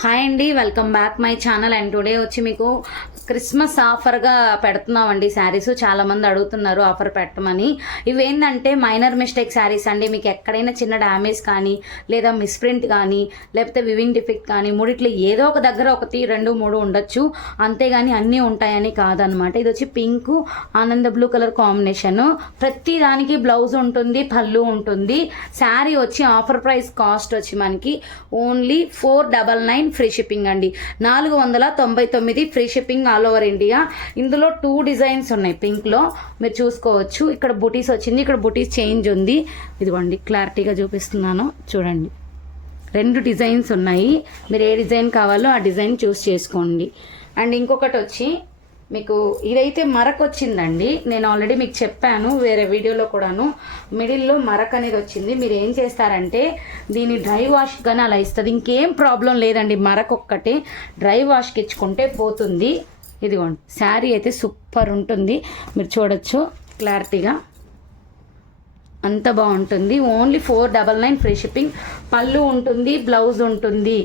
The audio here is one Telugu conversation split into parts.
హాయ్ అండి, welcome back my channel. And today వచ్చి మీకు క్రిస్మస్ ఆఫర్గా పెడుతున్నామండి శారీస్. చాలామంది అడుగుతున్నారు ఆఫర్ పెట్టమని. ఇవేంటంటే మైనర్ మిస్టేక్ శారీస్ అండి. మీకు ఎక్కడైనా చిన్న డ్యామేజ్ కానీ లేదా మిస్ప్రింట్ కానీ లేకపోతే వివింగ్ డిఫెక్ట్ కానీ మూడిట్లో ఏదో ఒక దగ్గర 1, 2, 3 ఉండొచ్చు, అంతేగాని అన్నీ ఉంటాయని కాదనమాట. ఇది వచ్చి పింక్ ఆనంద బ్లూ కలర్ కాంబినేషన్. ప్రతి దానికి బ్లౌజ్ ఉంటుంది, పళ్ళు ఉంటుంది. శారీ వచ్చి ఆఫర్ ప్రైస్ కాస్ట్ వచ్చి మనకి ఓన్లీ 499 ఫ్రీ షిప్పింగ్ అండి. 499 free shipping all over India. ఇందులో 2 డిజైన్స్ ఉన్నాయి. పింక్లో మీరు చూసుకోవచ్చు. ఇక్కడ బుటీస్ వచ్చింది, ఇక్కడ బుటీస్ చేంజ్ ఉంది. ఇదిగోండి క్లారిటీగా చూపిస్తున్నాను చూడండి. 2 డిజైన్స్ ఉన్నాయి. మీరు ఏ డిజైన్ కావాలో ఆ డిజైన్ చూస్ చేసుకోండి. అండ్ ఇంకొకటి వచ్చి మీకు ఇదైతే మరక వచ్చిందండి. నేను ఆల్రెడీ మీకు చెప్పాను వేరే వీడియోలో కూడాను. మిడిల్లో మరక అనేది వచ్చింది. మీరు ఏం చేస్తారంటే దీన్ని డ్రై వాష్ కానీ అలా ఇస్తుంది, ఇంకేం ప్రాబ్లం లేదండి. మరక ఒక్కటే డ్రై వాష్కి ఇచ్చుకుంటే పోతుంది. ఇదిగోండి శారీ అయితే సూపర్ ఉంటుంది, మీరు చూడొచ్చు క్లారిటీగా, అంత బాగుంటుంది. Only 499 free shipping. పళ్ళు ఉంటుంది, బ్లౌజ్ ఉంటుంది.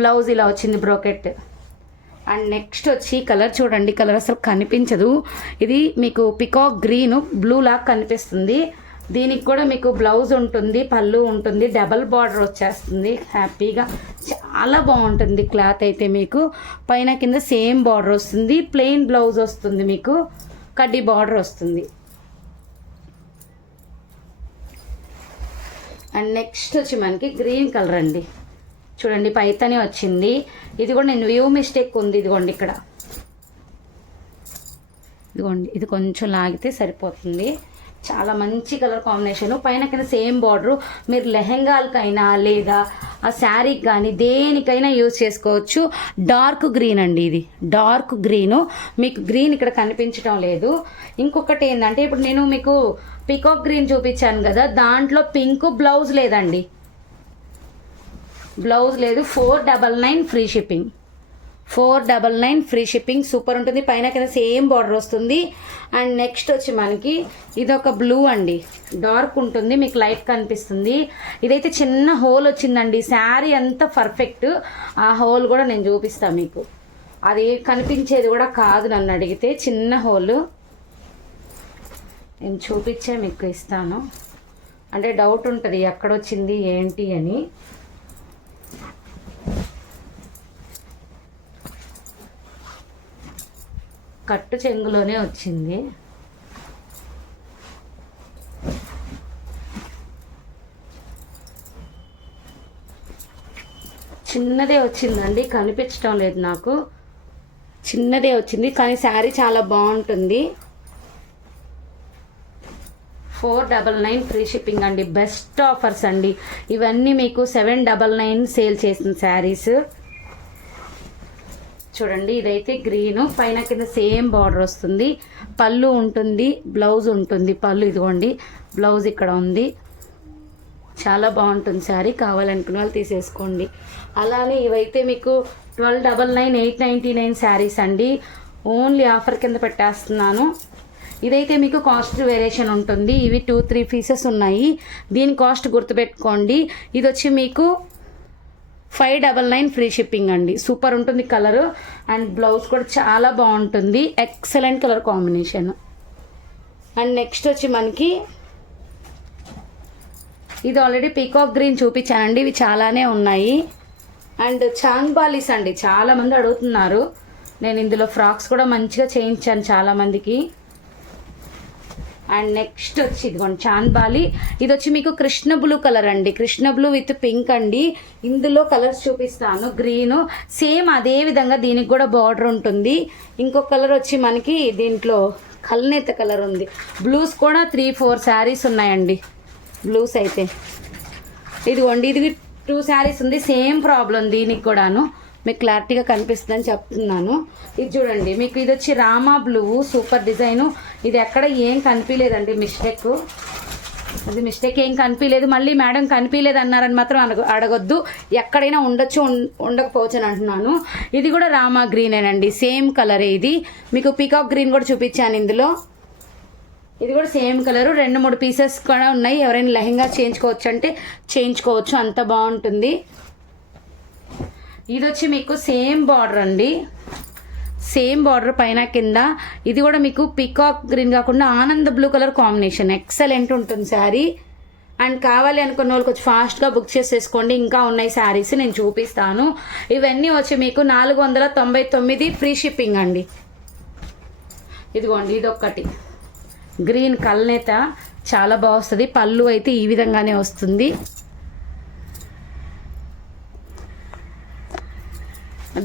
బ్లౌజ్ ఇలా వచ్చింది బ్రోకెట్. అండ్ నెక్స్ట్ వచ్చి కలర్ చూడండి, కలర్ అసలు కనిపించదు. ఇది మీకు పికాక్ గ్రీన్ బ్లూ లాగా కనిపిస్తుంది. దీనికి కూడా మీకు బ్లౌజ్ ఉంటుంది, పళ్ళు ఉంటుంది, డబల్ బార్డర్ వచ్చేస్తుంది. హ్యాపీగా చాలా బాగుంటుంది క్లాత్ అయితే. మీకు పైన కింద సేమ్ బార్డర్ వస్తుంది, ప్లెయిన్ బ్లౌజ్ వస్తుంది, మీకు కడ్డీ బార్డర్ వస్తుంది. అండ్ నెక్స్ట్ వచ్చి మనకి గ్రీన్ కలర్ అండి. చూడండి పైతనే వచ్చింది. ఇది కూడా నేను వ్యూ మిస్టేక్ ఉంది. ఇదిగోండి ఇక్కడ, ఇదిగోండి ఇది కొంచెం లాగితే సరిపోతుంది. చాలా మంచి కలర్ కాంబినేషను. పైన కింద సేమ్ బార్డరు. మీరు లెహెంగాలకైనా లేదా ఆ శారీకి కానీ దేనికైనా యూజ్ చేసుకోవచ్చు. డార్క్ గ్రీన్ అండి, ఇది డార్క్ గ్రీను. మీకు గ్రీన్ ఇక్కడ కనిపించడం లేదు. ఇంకొకటి ఏంటంటే ఇప్పుడు నేను మీకు పికాక్ గ్రీన్ చూపించాను కదా, దాంట్లో పింక్ బ్లౌజ్ లేదండి, బ్లౌజ్ లేదు. 499 free shipping. 499 free shipping. Super ఉంటుంది. పైన కింద సేమ్ బార్డర్ వస్తుంది. అండ్ నెక్స్ట్ వచ్చి మనకి ఇదొక బ్లూ అండి, డార్క్ ఉంటుంది, మీకు లైట్ కనిపిస్తుంది. ఇదైతే చిన్న హోల్ వచ్చిందండి. శారీ అంతా పర్ఫెక్ట్. ఆ హోల్ కూడా నేను చూపిస్తాను మీకు. అది కనిపించేది కూడా కాదు నన్ను అడిగితే. చిన్న హోల్ నేను చూపించే మీకు ఇస్తాను. అంటే డౌట్ ఉంటుంది ఎక్కడొచ్చింది ఏంటి అని. కట్టు చెంగులోనే వచ్చింది. చిన్నదే వచ్చిందండి, కనిపించడం లేదు నాకు. చిన్నదే వచ్చింది కానీ శారీ చాలా బాగుంటుంది. 499 ఫ్రీ షిప్పింగ్ అండి. బెస్ట్ ఆఫర్స్ అండి ఇవన్నీ. మీకు 799 సేల్ చేసిన శారీస్. చూడండి ఇదైతే గ్రీను, పైన కింద సేమ్ బార్డర్ వస్తుంది, పళ్ళు ఉంటుంది, బ్లౌజ్ ఉంటుంది. పళ్ళు ఇదిగోండి, బ్లౌజ్ ఇక్కడ ఉంది. చాలా బాగుంటుంది శారీ. కావాలనుకున్న వాళ్ళు తీసేసుకోండి. అలానే ఇవైతే మీకు 1299 899 శారీస్ అండి. ఓన్లీ ఆఫర్ కింద పెట్టేస్తున్నాను. ఇదైతే మీకు కాస్ట్ వేరియేషన్ ఉంటుంది. ఇవి 2-3 పీసెస్ ఉన్నాయి. దీని కాస్ట్ గుర్తుపెట్టుకోండి. ఇది వచ్చి మీకు 599 ఫ్రీ షిప్పింగ్ అండి. సూపర్ ఉంటుంది కలరు. అండ్ బ్లౌజ్ కూడా చాలా బాగుంటుంది. Excellent colour combination. And next వచ్చి మనకి ఇది ఆల్రెడీ పీకాక్ గ్రీన్ చూపించానండి. ఇవి చాలానే ఉన్నాయి. అండ్ చాంగ్బాలీస్ అండి, చాలామంది అడుగుతున్నారు. నేను ఇందులో ఫ్రాక్స్ కూడా మంచిగా చేయించాను చాలామందికి. అండ్ నెక్స్ట్ వచ్చి ఇదిగోండి చాంద్బాలి. ఇది వచ్చి మీకు కృష్ణ బ్లూ కలర్ అండి, కృష్ణ బ్లూ విత్ పింక్ అండి. ఇందులో కలర్స్ చూపిస్తాను. గ్రీను సేమ్ అదే విధంగా దీనికి కూడా బార్డర్ ఉంటుంది. ఇంకొక కలర్ వచ్చి మనకి దీంట్లో కల్నేత కలర్ ఉంది. బ్లూస్ కూడా 3-4 శారీస్ ఉన్నాయండి. బ్లూస్ అయితే ఇదిగోండి, ఇది 2 శారీస్ ఉంది. సేమ్ ప్రాబ్లం దీనికి కూడాను. మీకు క్లారిటీగా కనిపిస్తుందని చెప్తున్నాను. ఇది చూడండి, మీకు ఇది వచ్చి రామా బ్లూ సూపర్ డిజైను. ఇది ఎక్కడ ఏం కనిపించలేదండి మిస్టేక్. అది మిస్టేక్ ఏం కనిపించలేదు. మళ్ళీ మేడం కనిపించలేదు అన్నారని మాత్రం అడగొద్దు. ఎక్కడైనా ఉండొచ్చు, ఉండకపోవచ్చు అని అంటున్నాను. ఇది కూడా రామా గ్రీనేనండి, సేమ్ కలరే. ఇది మీకు పీకాక్ గ్రీన్ కూడా చూపించాను ఇందులో. ఇది కూడా సేమ్ కలరు. 2-3 పీసెస్ కూడా ఉన్నాయి. ఎవరైనా లెహంగా చేయించుకోవచ్చు అంటే చేయించుకోవచ్చు, అంత బాగుంటుంది. ఇది వచ్చి మీకు సేమ్ బార్డర్ అండి, సేమ్ బార్డర్ పైన కింద. ఇది కూడా మీకు పీకాక్ గ్రీన్ కాకుండా ఆనంద బ్లూ కలర్ కాంబినేషన్, ఎక్సలెంట్ ఉంటుంది శారీ. అండ్ కావాలి అనుకున్న వాళ్ళు కొంచెం ఫాస్ట్గా బుక్ చేసేసుకోండి, ఇంకా ఉన్నాయి శారీస్ నేను చూపిస్తాను. ఇవన్నీ వచ్చి మీకు 499 ఫ్రీ షిప్పింగ్ అండి. ఇదిగోండి ఇదొక్కటి గ్రీన్ కల్నేత చాలా బాగా వస్తుంది. పళ్ళు అయితే ఈ విధంగానే వస్తుంది.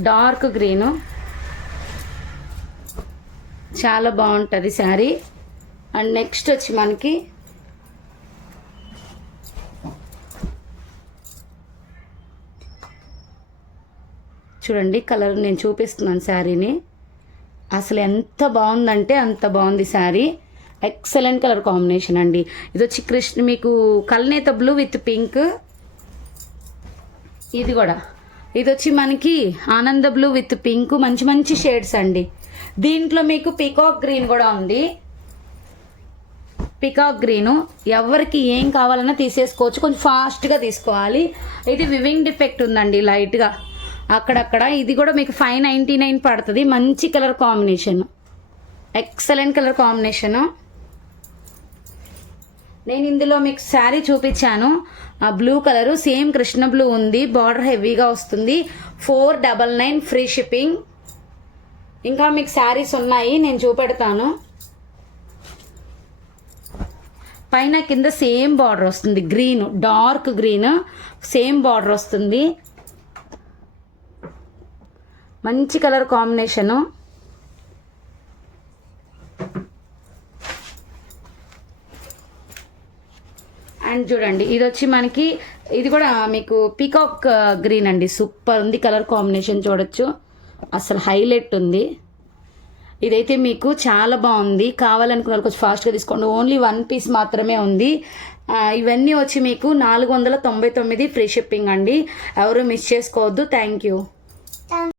డార్క్ గ్రీను చాలా బాగుంటుంది శారీ. అండ్ నెక్స్ట్ వచ్చి మనకి చూడండి కలర్ నేను చూపిస్తున్నాను శారీని. అసలు ఎంత బాగుందంటే అంత బాగుంది శారీ, ఎక్సలెంట్ కలర్ కాంబినేషన్ అండి. ఇది వచ్చి మీకు కల్నేత బ్లూ విత్ పింక్. ఇది కూడా ఇది వచ్చి మనకి ఆనంద బ్లూ విత్ పింక్, మంచి మంచి షేడ్స్ అండి. దీంట్లో మీకు పీకాక్ గ్రీన్ కూడా ఉంది. పీకాక్ గ్రీను ఎవరికి ఏం కావాలన్నా తీసేసుకోవచ్చు, కొంచెం ఫాస్ట్గా తీసుకోవాలి. ఇది వివింగ్ డిఫెక్ట్ ఉందండి లైట్గా అక్కడక్కడ. ఇది కూడా మీకు 599 పడుతుంది. మంచి colour combination, excellent colour combination. నేను ఇందులో మీకు శారీ చూపించాను, blue colour same Krishna blue ఉంది, బార్డర్ హెవీగా వస్తుంది. 499 ఫ్రీ షిప్పింగ్. ఇంకా మీకు శారీస్ ఉన్నాయి నేను చూపెడతాను. పైన కింద సేమ్ బార్డర్ వస్తుంది, green dark green same border వస్తుంది. మంచి కలర్ కాంబినేషను. అండ్ చూడండి ఇది వచ్చి మనకి ఇది కూడా మీకు పీకాక్ గ్రీన్ అండి, సూపర్ ఉంది కలర్ కాంబినేషన్, చూడొచ్చు అసలు హైలైట్ ఉంది. ఇదైతే మీకు చాలా బాగుంది, కావాలనుకున్న కొంచెం ఫాస్ట్గా తీసుకోండి. ఓన్లీ 1 పీస్ మాత్రమే ఉంది. ఇవన్నీ వచ్చి మీకు 499 ఫ్రీ షిప్పింగ్ అండి. ఎవరు మిస్ చేసుకోవద్దు. Thank you.